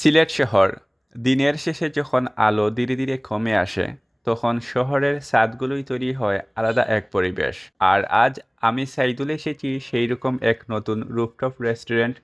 সিলেট শহর দিনের শেষে যখন আলো ধীরে ধীরে কমে আসে তখন শহরের ছাদগুলোই তৈরি হয় আলাদা এক পরিবেশ। আর আজ আমি সাইদুল এসেছি সেই রকম এক নতুন রুফটপ রেস্টুরেন্ট,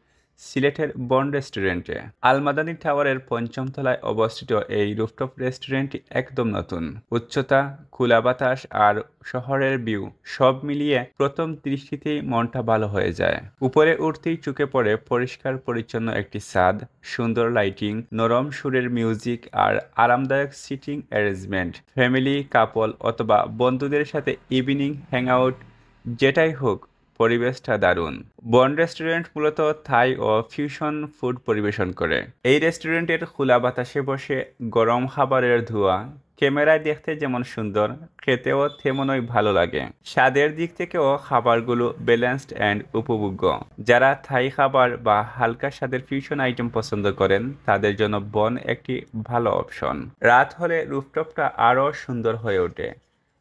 সিলেটের বন রেস্টুরেন্টে। আলমাদানি টাওয়ারের পঞ্চম তলায় অবস্থিত এই রুফটপ রেস্টুরেন্টটি একদম নতুন। উচ্চতা, খোলা বাতাস আর শহরের ভিউ সব মিলিয়ে প্রথম দৃষ্টিতেই মনটা ভালো হয়ে যায়। উপরে উঠতেই চোখে পড়ে পরিষ্কার পরিচ্ছন্ন একটি ছাদ, সুন্দর লাইটিং, নরম সুরের মিউজিক আর আরামদায়ক সিটিং অ্যারেঞ্জমেন্ট। ফ্যামিলি, কাপল অথবা বন্ধুদের সাথে ইভিনিং হ্যাংআউট, যেটাই হোক, পরিবেশটা দারুণ। বন রেস্টুরেন্ট মূলত থাই ও ফিউশন ফুড পরিবেশন করে। এই রেস্টুরেন্টের খোলা বাতাসে বসে গরম খাবারের ধোঁয়া ক্যামেরায় দেখতে যেমন সুন্দর, খেতেও তেমনই ভালো লাগে। স্বাদের দিক থেকেও খাবারগুলো ব্যালেন্সড অ্যান্ড উপভোগ্য। যারা থাই খাবার বা হালকা স্বাদের ফিউশন আইটেম পছন্দ করেন তাদের জন্য বন একটি ভালো অপশন। রাত হলে রুফটপটা আরও সুন্দর হয়ে ওঠে।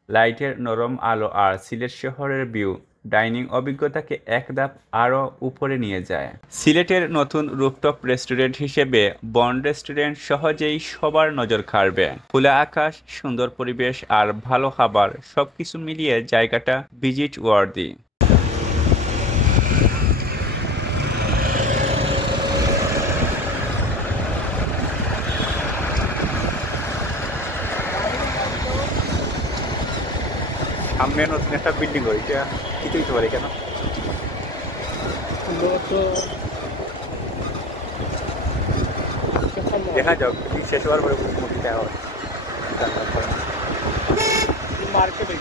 লাইটের নরম আলো আর সিলেট শহরের ভিউ ডাইনিং অভিজ্ঞতাকে এক ধাপ আরও উপরে নিয়ে যায়। সিলেটের নতুন রুফটপ রেস্টুরেন্ট হিসেবে বন রেস্টুরেন্ট সহজেই সবার নজর কাড়বে। খোলা আকাশ, সুন্দর পরিবেশ আর ভালো খাবার সবকিছু মিলিয়ে জায়গাটা ভিজিট ওয়ার্দি। সামনে নতুন একটা বিল্ডিং হয়েছে, কিছু হতে পারে কেন দেখা যাক, শেষ হওয়ার পরে মুভিটা মার্কেটে।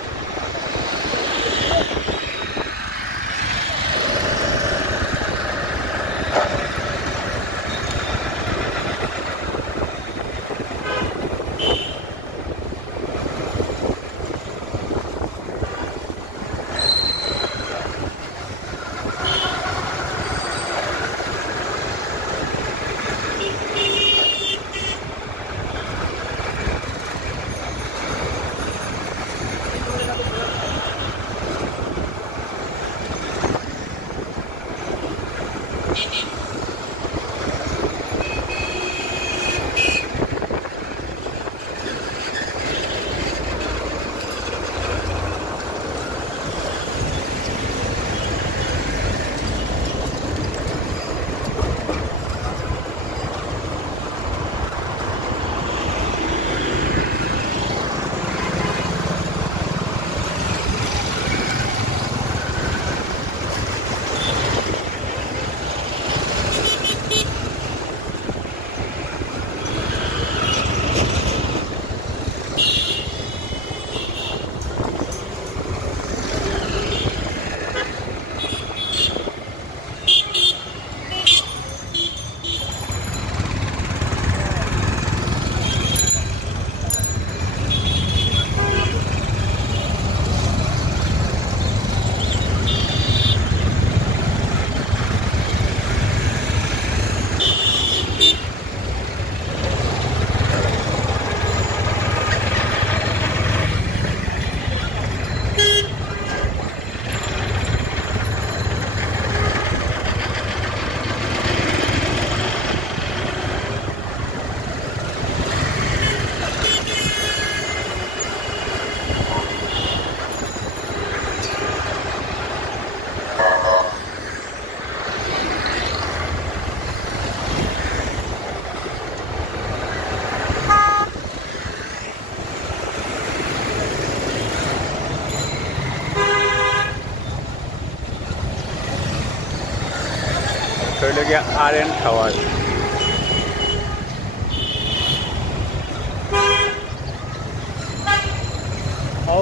আর.এন. টাওয়ার।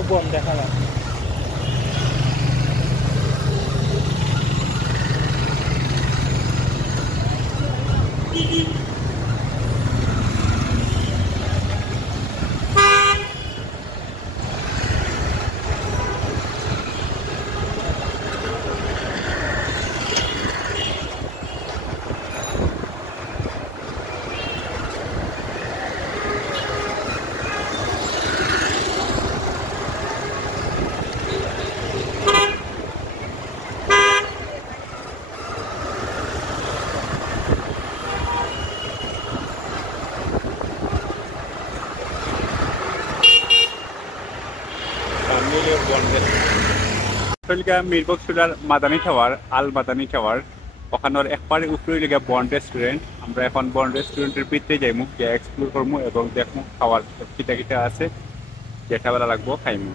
বন দেখা যায়। বন্ড রেস্টুরেন্ট মিরবক্সুলার মাদানী টাওয়ার আল মাদানী টাওয়ার ওখানের একবারে উপরে লেগে বন্ড রেস্টুরেন্ট। আমরা এখন বন্ড রেস্টুরেন্টের ভিতরে যাইমু, গিয়ে এক্সপ্লোর করবো এবং দেখবো খাওয়ার কিটা কিটা আছে, যেটা ভালো লাগবো খাইমু।